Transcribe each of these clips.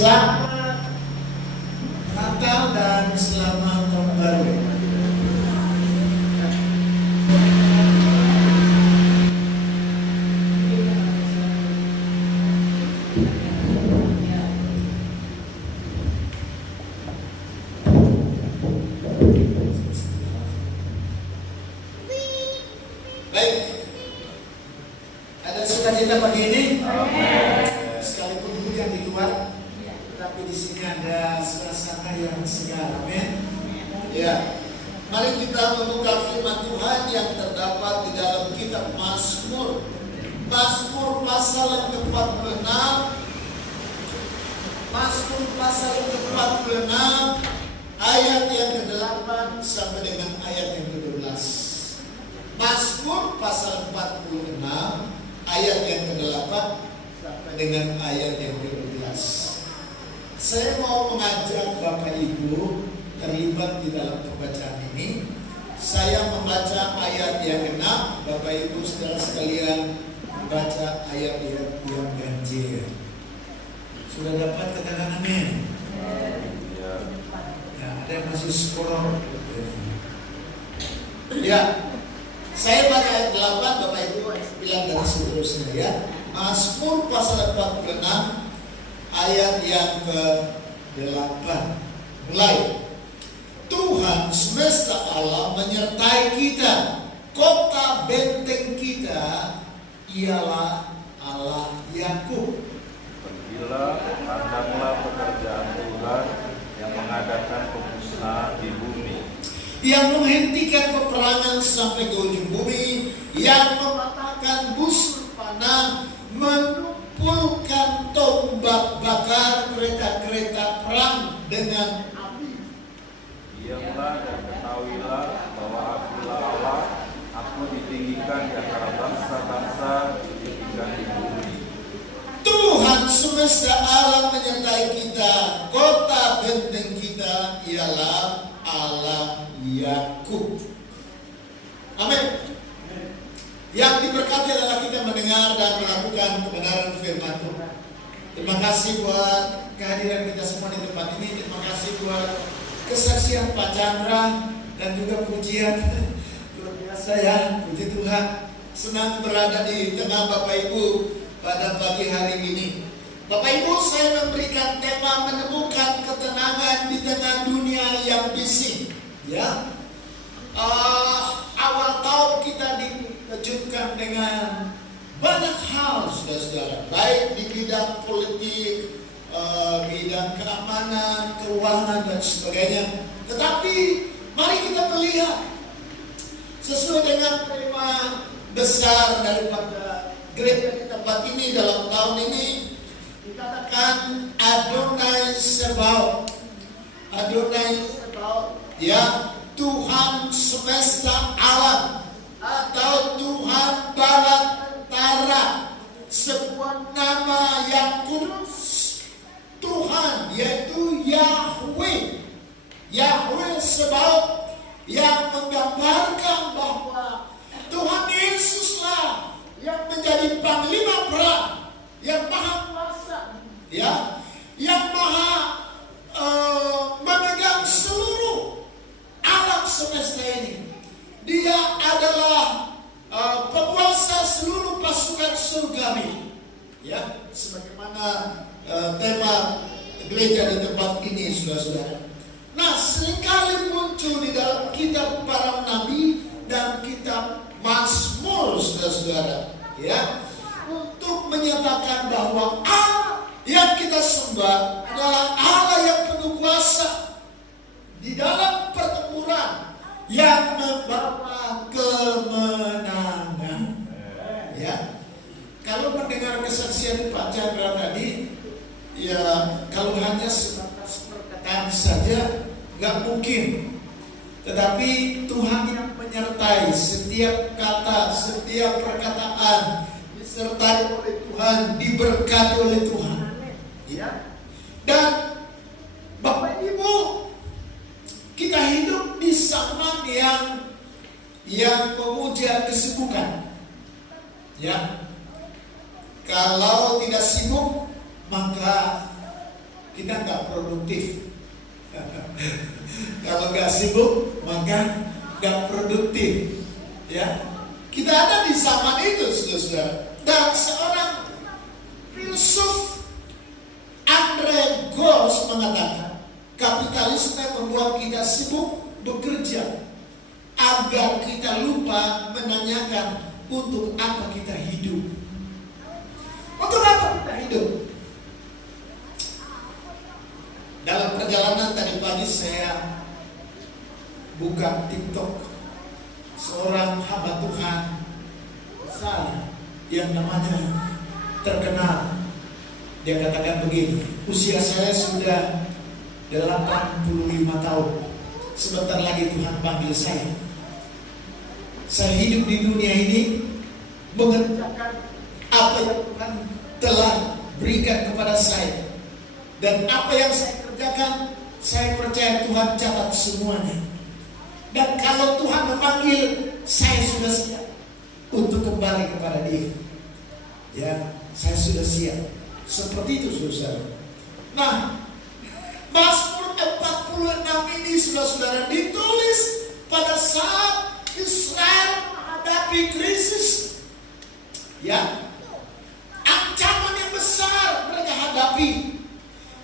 Selamat Natal dan selamat Tahun Baru. Baik, ada sukacita pagi ini. Sekalipun hujan di luar, tapi di sini ada suasana yang segar. Amin. Ya, mari kita membuka firman Tuhan yang terdapat di dalam kitab Mazmur. Mazmur pasal yang ke-46. Mazmur pasal yang ke-46 ayat yang ke-8 sampai dengan ayat yang ke-12. Mazmur pasal 46 ayat yang ke-8 sampai dengan ayat yang ke-12. Saya mau mengajak Bapak Ibu terlibat di dalam pembacaan ini. Saya membaca ayat yang ke-6, Bapak Ibu saudara sekalian membaca ayat yang ganjil. Sudah dapat katakan amin? Ya, ada yang masih sekolah. Ya, saya baca ayat 8, Bapak Ibu bilang dan seterusnya ya. Mazmur pasal 46 ayat yang ke-8. Mulai. Tuhan semesta alam menyertai kita. Kota benteng kita ialah Allah Yakub. Pergilah, pandanglah pekerjaan Tuhan yang mengadakan pemusnahan di bumi. Yang menghentikan peperangan sampai ke ujung bumi, yang mematahkan busur panah, menumpulkan tombak bakar kereta-kereta perang dengan api. Diamlah dan ketahuilah bahwa Akulah Allah, Aku ditinggikan di antara bangsa-bangsa, ditinggikan di bumi. Tuhan semesta alam menyertai kita. Kota benteng kita ialah Allah Yakub. Amin. Yang diberkati adalah kita mendengar dan melakukan kebenaran firman Tuhan. Terima kasih buat kehadiran kita semua di tempat ini. Terima kasih buat kesaksian Pak Chandra dan juga pujian. Luar biasa ya, puji Tuhan. Senang berada di tengah Bapak Ibu pada pagi hari ini. Bapak Ibu, saya memberikan tema menemukan ketenangan di tengah dunia yang bising. Ya, awal tahun kita dikejutkan dengan banyak hal, saudara-saudara, baik di bidang politik, bidang keamanan, keuangan dan sebagainya. Tetapi mari kita melihat sesuai dengan tema besar daripada gereja di tempat ini dalam tahun ini, dikatakan Adonai Sebaot. Adonai Sebaot, ya, Tuhan semesta alam atau Tuhan bala tentara, sebuah nama yang kudus. Tuhan yaitu Yahweh, Yahweh Sebaot, yang menggambarkan bahwa Tuhan Yesuslah yang menjadi panglima perang, yang maha kuasa, ya, yang maha memegang seluruh alam semesta ini. Dia adalah penguasa seluruh pasukan surgawi, ya, sebagaimana tema gereja di tempat ini, saudara-saudara. Nah, seringkali muncul di dalam kitab para nabi dan kitab Mazmur, saudara-saudara, ya, untuk menyatakan bahwa Allah yang kita sembah adalah Allah yang penuh kuasa di dalam pertempuran yang membawa kemenangan. Ya, kalau mendengar kesaksian Pak Chandra tadi, ya, kalau hanya sebatas perkataan saja nggak mungkin. Tetapi Tuhan yang menyertai setiap kata, setiap perkataan, disertai oleh Tuhan, diberkati oleh Tuhan. Ya. Dan Bapak Ibu, kita hidup di zaman yang memuja kesibukan. Ya. Kalau tidak sibuk, maka kita nggak produktif. Kalau nggak sibuk, maka nggak produktif. Ya, kita ada di zaman itu, saudara. Dan seorang filsuf Andre Gors mengatakan, kapitalisme membuat kita sibuk bekerja agar kita lupa menanyakan untuk apa kita hidup. Untuk apa kita hidup? Dalam perjalanan tadi pagi saya buka TikTok. Seorang hamba Tuhan besar yang namanya terkenal. Dia katakan begini, usia saya sudah 85 tahun. Sebentar lagi Tuhan panggil saya. Saya hidup di dunia ini mengerjakan apa yang Tuhan telah berikan kepada saya. Dan apa yang saya kerjakan, saya percaya Tuhan catat semuanya. Dan kalau Tuhan memanggil, saya sudah siap untuk kembali kepada Dia. Ya, saya sudah siap. Seperti itu, saudara. Nah, Mazmur 46 ini, saudara-saudara, ditulis pada saat Israel menghadapi krisis. Ya, ancaman yang besar mereka hadapi.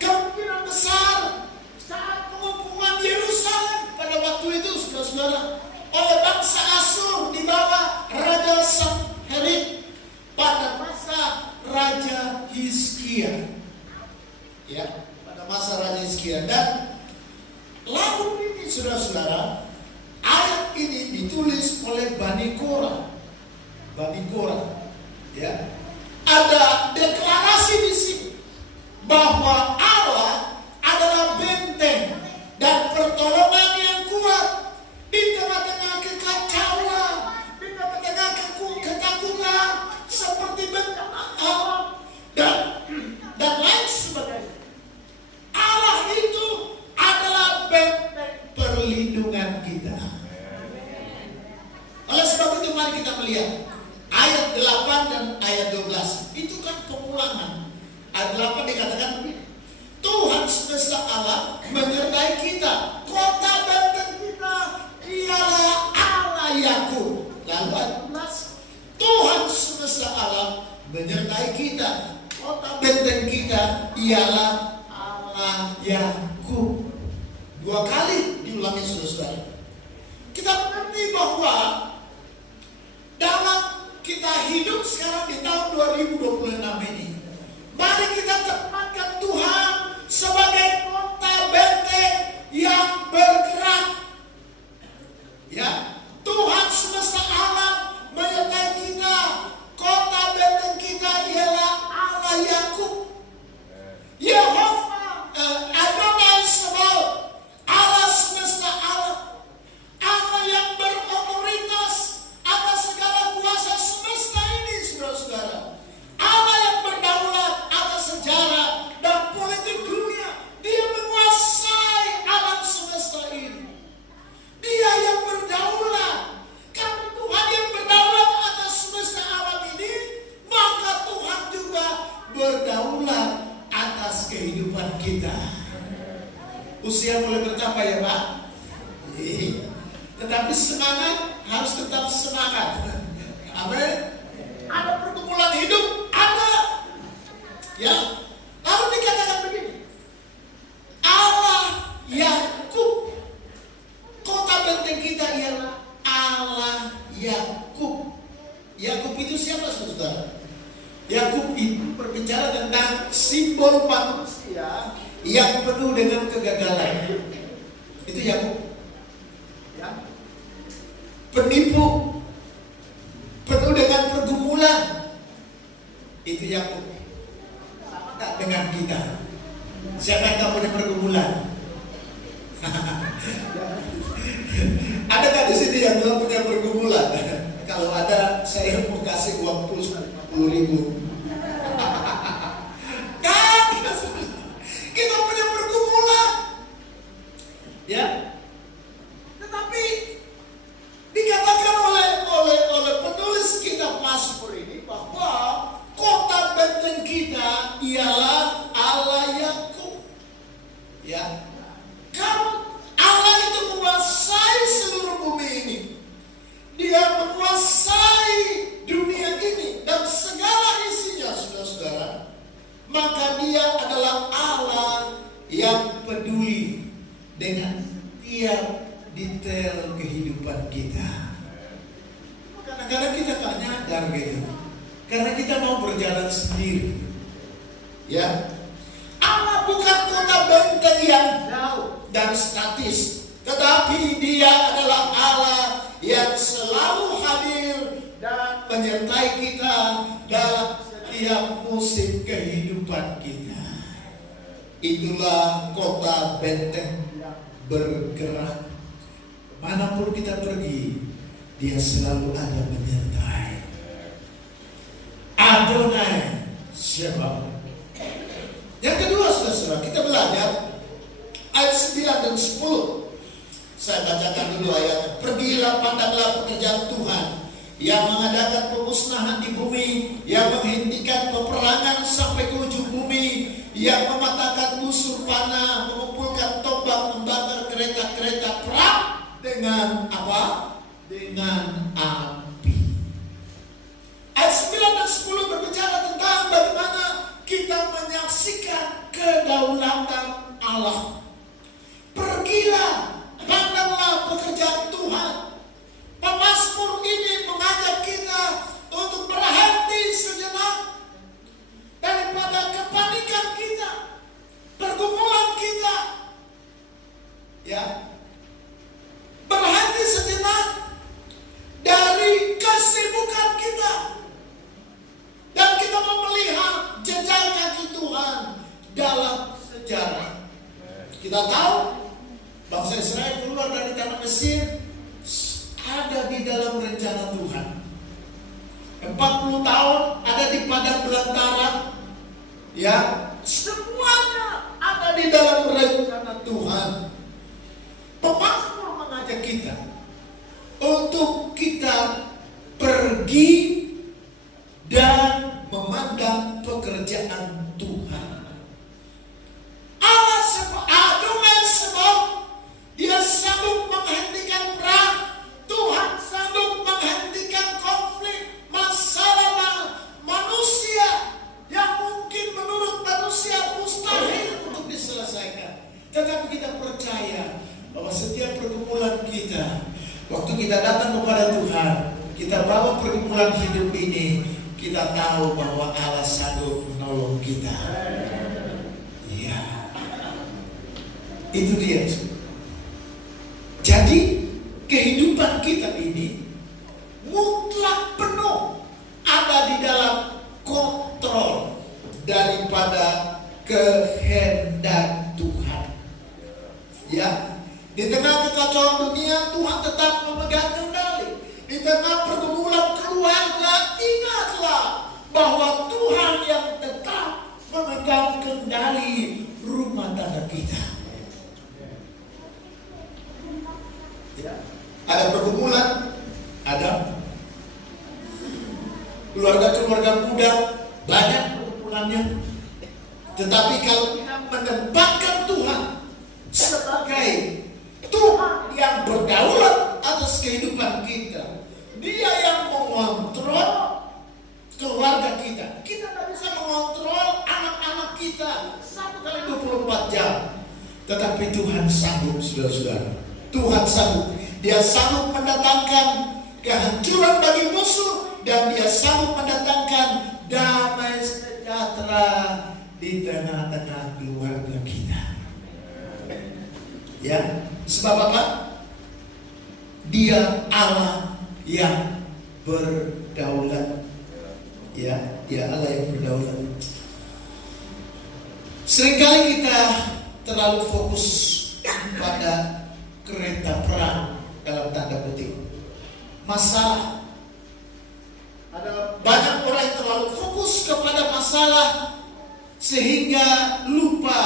Kemungkinan besar saat pengukuman Yerusalem pada waktu itu, saudara-saudara, oleh bangsa Asyur di bawah Raja Sanherib pada masa Raja Hizkia. Ya, pada masa Raja Hizkia. Dan lagu ini, saudara-saudara, ayat ini ditulis oleh Bani Korah. Bani Korah. Ya, ada deklarasi di sini bahwa Allah adalah benteng dan pertolongan yang kuat di tengah-tengah kekacauan, di tengah-tengah ketakutan seperti bencana alam dan lain sebagainya. Allah itu adalah benteng perlindungan kita. Oleh sebab itu mari kita melihat ayat 8 dan ayat 12. Itu kan pengulangan. Ayat 8 dikatakan begini, Tuhan semesta alam menyertai kita, kota benteng kita ialah Allah Yakub. Lalu ayat 12, Tuhan semesta alam menyertai kita, kota benteng kita ialah Allah Yakub. Dua kali diulangi, saudara-saudara. Kita mengerti bahwa dalam kita hidup sekarang di tahun 2026 ini, mari kita tempatkan Tuhan sebagai kota benteng yang bergerak. Ya, Tuhan semesta alam menyertai kita. Kota benteng kita ialah Allah Yakub. Yehova Adonai Sabaoth, Allah semesta alam, Allah yang berotoritas atas segala kuasa semesta ini, saudara-saudara. Allah yang berdaulat atas sejarah dan politik dunia. Dia menguasai alam semesta ini. Dia yang berdaulat. Karena Tuhan yang berdaulat atas semesta alam ini, maka Tuhan juga berdaulat atas kehidupan kita. Usia mulai bertambah ya Pak. Tetapi semangat harus tetap semangat. Amin. Ada pergumulan hidup, ada. Ya. Lalu dikatakan begini, Allah Yakub, kota benteng kita ialah Allah Yakub. Yakub itu siapa, saudara? Yakub itu berbicara tentang simbol manusia yang penuh dengan kegagalan. Itu Yakub. Ya. Penipu, penuh dengan pergumulan. Itu Yakub. Sama tak dengan kita? Siapa yang tak punya pergumulan? Ada tak di sini yang belum punya pergumulan? Kalau ada, saya mau kasih uang plus 50.000. Kita punya pergumulan, ya. Tetapi dikatakan oleh penulis kitab Mazmur ini bahwa kota benteng kita ialah Allah Yakub. dengan tiap detail kehidupan kita. Kadang-kadang kita gak nyadar gitu, karena kita mau berjalan sendiri. Ya, Allah bukan kota benteng yang jauh dan statis, tetapi Dia adalah Allah yang selalu hadir dan menyertai kita dalam setiap musim kehidupan kita. Itulah kota benteng yang bergerak. Manapun kita pergi, Dia selalu ada menyertai. Adonai Shalom. Yang kedua, saudara-saudara, kita belajar ayat 9 dan 10. Saya bacakan dulu ayatnya. Pergilah, pandanglah pekerjaan Tuhan yang mengadakan pemusnahan di bumi, yang menghentikan peperangan sampai ke ujung bumi, yang mematahkan busur panah, mengumpulkan tombak, membakar kereta-kereta perang dengan apa? Dengan api. Ayat 9 dan 10 berbicara tentang bagaimana kita menyaksikan kedaulatan Allah. Pergilah, pandanglah pekerjaan Tuhan. Pemazmur ini mengajak kita untuk berhenti sejenak daripada kepanikan kita, pergumulan kita. Ya, berhenti sejenak dari kesibukan kita, dan kita mau melihat jejak kaki Tuhan dalam sejarah. Kita tahu bangsa Israel keluar dari tanah Mesir ada di dalam rencana Tuhan. 40 tahun ada di padang belantara. Ya, semuanya ada di dalam rencana Tuhan. Pemazmur mengajak kita untuk kita pergi dan memandang pekerjaan Tuhan. Allah Adonai sebab Dia sanggup menghentikan perang. Tuhan sanggup menghentikan konflik, masalah manusia yang mungkin menurut manusia mustahil untuk diselesaikan. Tetapi kita percaya bahwa setiap pergumulan kita, waktu kita datang kepada Tuhan, kita bawa pergumulan hidup ini, kita tahu bahwa Allah sanggup menolong kita. Iya, itu dia. Jadi kehidupan kita ini mutlak penuh ada di dalam kontrol daripada kehendak Tuhan. Ya, di tengah kekacauan dunia, Tuhan tetap memegang kendali. Di tengah pergumulan keluarga, ingatlah bahwa Tuhan yang tetap memegang kendali rumah tangga kita. Ya. Ada pergumulan, ada keluarga-keluarga muda, banyak pergumulannya. Tetapi kalau kita menempatkan Tuhan sebagai Tuhan yang berdaulat atas kehidupan kita, Dia yang mengontrol keluarga kita. Kita tidak bisa mengontrol anak-anak kita 1x24 jam. Tetapi Tuhan sanggup, saudara-saudara. Tuhan sanggup. Dia sanggup mendatangkan kehancuran bagi musuh, dan Dia sanggup mendatangkan damai sejahtera di tengah-tengah keluarga kita. Ya, sebab apa? Dia Allah yang berdaulat. Ya, Dia Allah yang berdaulat. Seringkali kita terlalu fokus pada kereta perang dalam tanda kutip. Masalah. Ada banyak orang yang terlalu fokus kepada masalah sehingga lupa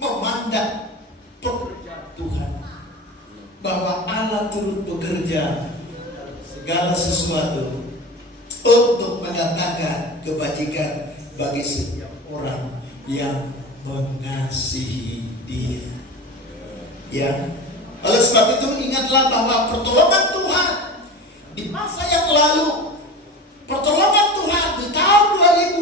memandang pekerjaan Tuhan. Bahwa Allah turut bekerja segala sesuatu untuk mendatangkan kebajikan bagi setiap orang yang mengasihi Dia. Ya. Oleh sebab itu ingatlah bahwa pertolongan Tuhan di masa yang lalu, pertolongan Tuhan di tahun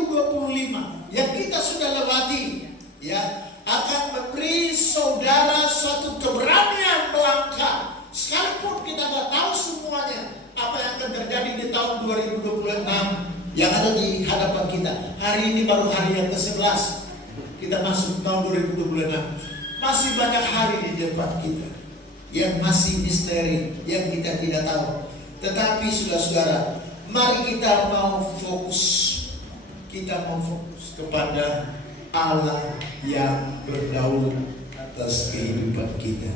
2025 yang kita sudah lewati, ya, akan memberi saudara suatu keberanian melangkah. Sekalipun kita nggak tahu semuanya apa yang akan terjadi di tahun 2026 yang ada di hadapan kita. Hari ini baru hari yang ke-11. Kita masuk tahun 2026. Masih banyak hari di depan kita yang masih misteri, yang kita tidak tahu. Tetapi saudara-saudara, mari kita mau fokus. Kita mau fokus kepada Allah yang berdaulat atas kehidupan kita.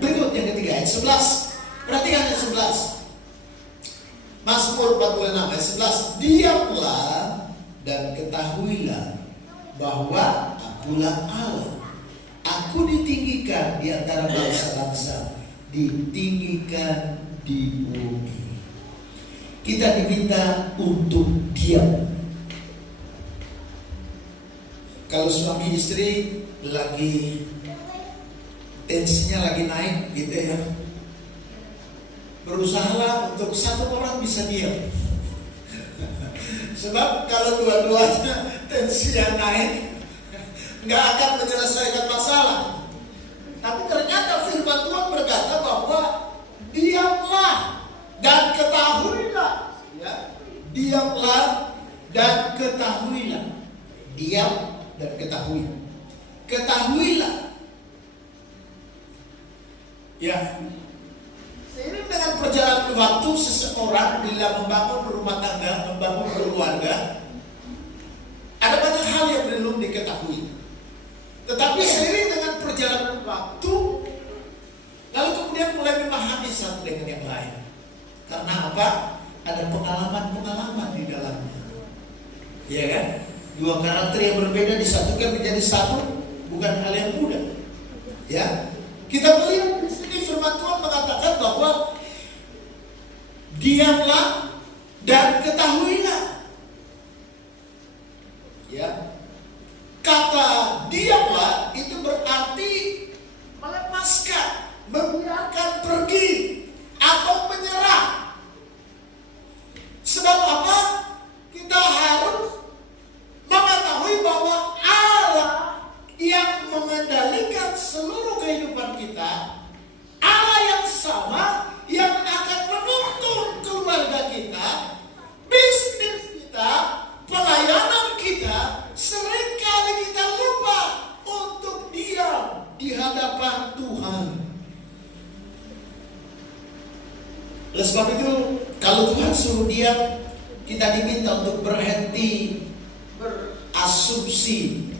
Berikut yang ketiga, ayat 11. Perhatikan ayat 11. Mazmur 46 ayat 11. Diamlah dan ketahuilah bahwa akulah Allah. Aku ditinggikan di antara bangsa-bangsa, ditinggikan di bumi. Kita diminta untuk diam. Kalau suami istri lagi tensinya lagi naik gitu ya, berusahalah untuk satu orang bisa diam. Sebab kalau dua-duanya tensinya naik, nggak akan menyelesaikan masalah. Tapi ternyata firman Tuhan berkata bahwa diamlah dan ketahuilah, ya. Diamlah dan ketahuilah. Diam dan ketahui. Ketahuilah. Ya. Seiring dengan perjalanan waktu seseorang bila membangun rumah tangga, membangun keluarga, ada banyak hal yang belum diketahui. Tetapi seiring dengan perjalanan waktu, lalu kemudian mulai memahami satu dengan yang lain. Karena apa? Ada pengalaman-pengalaman di dalamnya. Iya kan? Dua karakter yang berbeda disatukan menjadi satu, bukan hal yang mudah. Ya, kita melihat di sini firman Tuhan mengatakan bahwa diamlah dan ketahuilah. Ya, kata diamlah itu berarti melepaskan, membiarkan pergi atau menyerah. Sebab apa? Kita harus mengetahui bahwa Allah yang mengendalikan seluruh kehidupan kita, Allah yang sama yang akan menuntun keluarga kita, bisnis kita, pelayanan kita. Seringkali kita lupa untuk diam di hadapan Tuhan. Oleh sebab itu, kalau Tuhan suruh diam, kita diminta untuk berhenti berasumsi.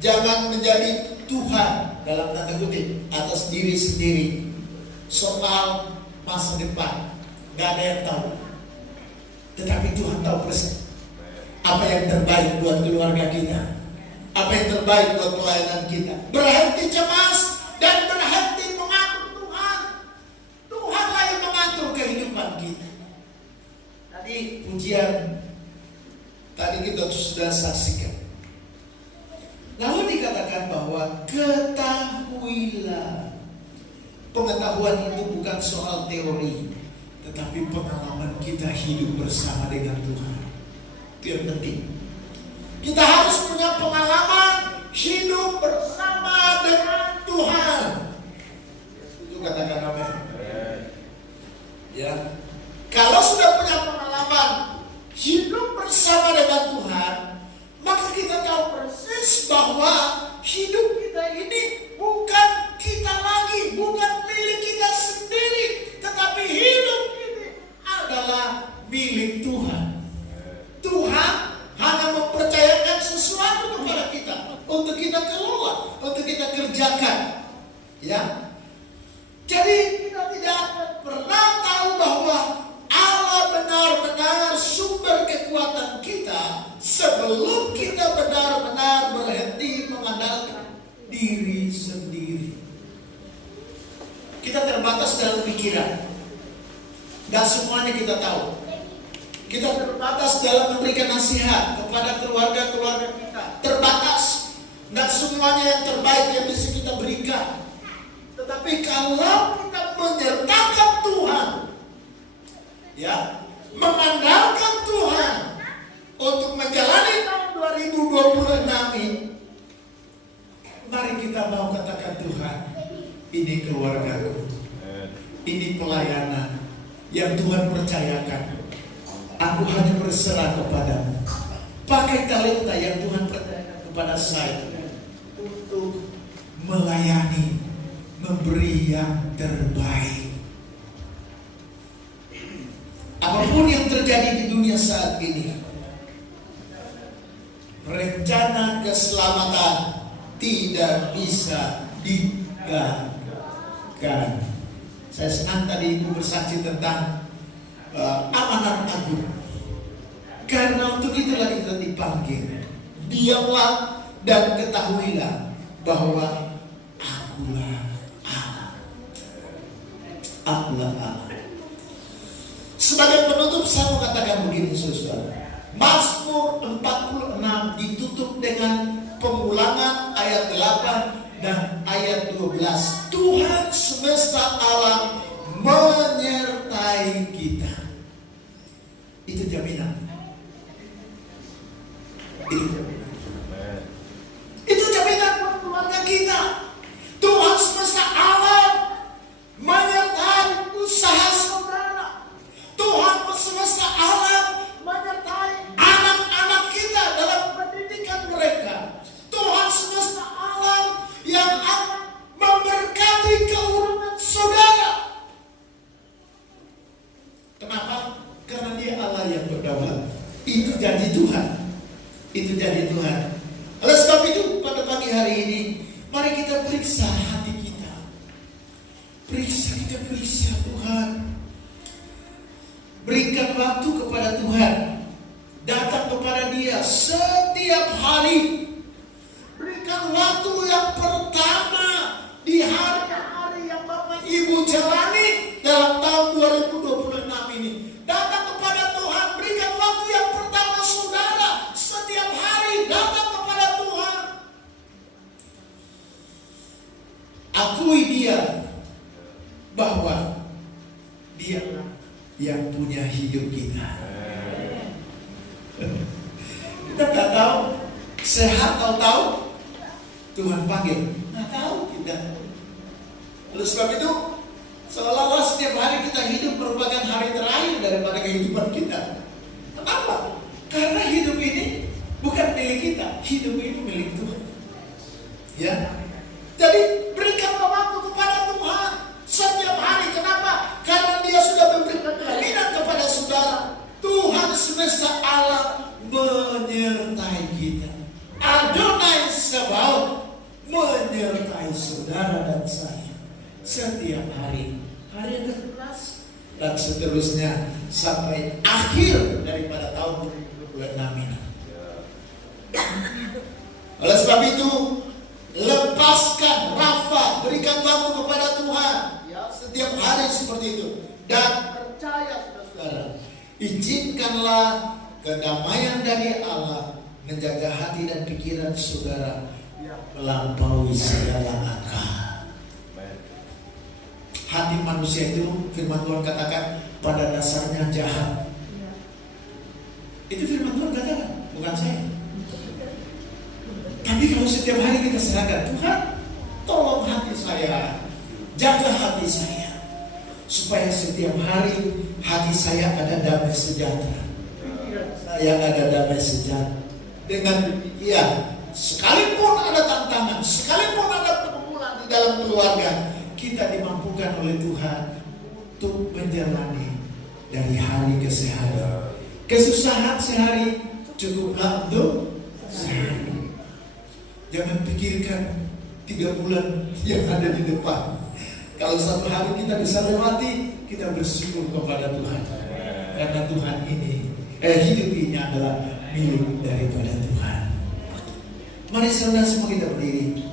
Jangan menjadi Tuhan dalam tanda kutip atas diri sendiri soal masa depan. Gak ada yang tahu. Tetapi Tuhan tahu persis apa yang terbaik buat keluarga kita, apa yang terbaik buat pelayanan kita. Berhenti cemas dan berhenti mengatur Tuhan. Tuhanlah yang mengatur kehidupan kita. Tadi pujian tadi kita sudah saksikan. Lalu dikatakan bahwa ketahuilah. Pengetahuan itu bukan soal teori, tetapi pengalaman kita hidup bersama dengan Tuhan. Itu yang penting. Kita harus punya pengalaman hidup bersama dengan Tuhan. Itu katakan amin. Ya. Kalau sudah punya pengalaman hidup bersama dengan Tuhan, maka kita tahu persis bahwa hidup kita ini bukan kita lagi, bukan milik kita sendiri, tetapi hidup ini adalah milik Tuhan. Tuhan hanya mempercayakan sesuatu kepada kita untuk kita kelola, untuk kita kerjakan. Ya. Jadi kita tidak pernah tahu bahwa Allah benar-benar sumber kekuatan kita sebelum kita benar-benar berhenti mengandalkan diri sendiri. Kita terbatas dalam pikiran. Gak semuanya kita tahu. Kita terbatas dalam memberikan nasihat kepada keluarga-keluarga kita. Terbatas. Gak semuanya yang terbaik yang bisa kita berikan. Tetapi kalau kita menyertakan Tuhan, ya, mengandalkan Tuhan untuk menjalani tahun 2026 ini, ini keluargaku, ini pelayanan yang Tuhan percayakan. Aku hanya berserah kepadamu. Pakai talenta yang Tuhan percayakan kepada saya untuk melayani, memberi yang terbaik. Apapun yang terjadi di dunia saat ini, rencana keselamatan tidak bisa digagalkan. Saya senang tadi Ibu bersaksi tentang amanat agung. Karena untuk itulah kita dipanggil. Diamlah dan ketahuilah bahwa akulah Allah. Akulah Allah. Sebagai penutup saya mau katakan begini, saudara. Mazmur 46 ditutup dengan Pengulangan ayat 8 dan ayat 12. Tuhan semesta alam menyertai kita. Itu jaminan. Itu jaminan. Itu jaminan buat keluarga kita. Tuhan semesta alam menyertai usaha saudara. Tuhan semesta alam menyertai anak-anak kita dalam pendidikan mereka. Tuhan semesta alam yang akan memberkati keuangan saudara. Kenapa? Karena Dia Allah yang berdaulat. Itu janji Tuhan. Itu janji Tuhan. Oleh sebab itu pada pagi hari ini, mari kita periksa hati kita. Kita periksa Tuhan. Berikan waktu kepada Tuhan. Datang kepada Dia setiap hari. Berikan waktu yang pertama di hari-hari yang Bapak Ibu jalani dalam tahun 2026 ini. Datang kepada Tuhan. Berikan waktu yang pertama saudara. Setiap hari datang kepada Tuhan. Akui Dia bahwa Dia yang punya hidup kita. Kita tak tahu sehat atau tahu Tuhan panggil. Nggak tahu kita. Oleh sebab itu seolah-olah setiap hari kita hidup merupakan hari terakhir daripada kehidupan kita. Kenapa? Karena hidup ini bukan milik kita. Hidup ini milik Tuhan. Ya. Jadi berikanlah waktu kepada Tuhan setiap hari. Kenapa? Karena Dia sudah memberikan jaminan kepada saudara. Tuhan semesta alam menyertai kita. Adonai Sebaot menyertai saudara dan saya setiap hari. Hari yang ke-11 dan seterusnya sampai akhir daripada tahun 2026 ini. Oleh sebab itu, lepaskan Rafa, berikan waktu kepada Tuhan ya, setiap hari seperti itu. Dan percaya saudara, izinkanlah kedamaian dari Allah menjaga hati dan pikiran saudara yang melampaui segala akal. Hati manusia itu, firman Tuhan katakan, pada dasarnya jahat. Itu firman Tuhan katakan, bukan saya. Tapi kalau setiap hari kita serahkan, Tuhan, tolong hati saya, jaga hati saya, supaya setiap hari hati saya ada damai sejahtera. Saya ada damai sejahtera. Dengan demikian, sekalipun ada tantangan, sekalipun ada pergumulan di dalam keluarga, kita dimampukan oleh Tuhan untuk menjalani dari hari ke sehari. Kesusahan sehari cukuplah untuk sehari. Jangan pikirkan 3 bulan yang ada di depan. Kalau satu hari kita bisa lewati, kita bersyukur kepada Tuhan. Karena Tuhan ini, hidup ini adalah milik daripada Tuhan. Mari saudara semua kita berdiri.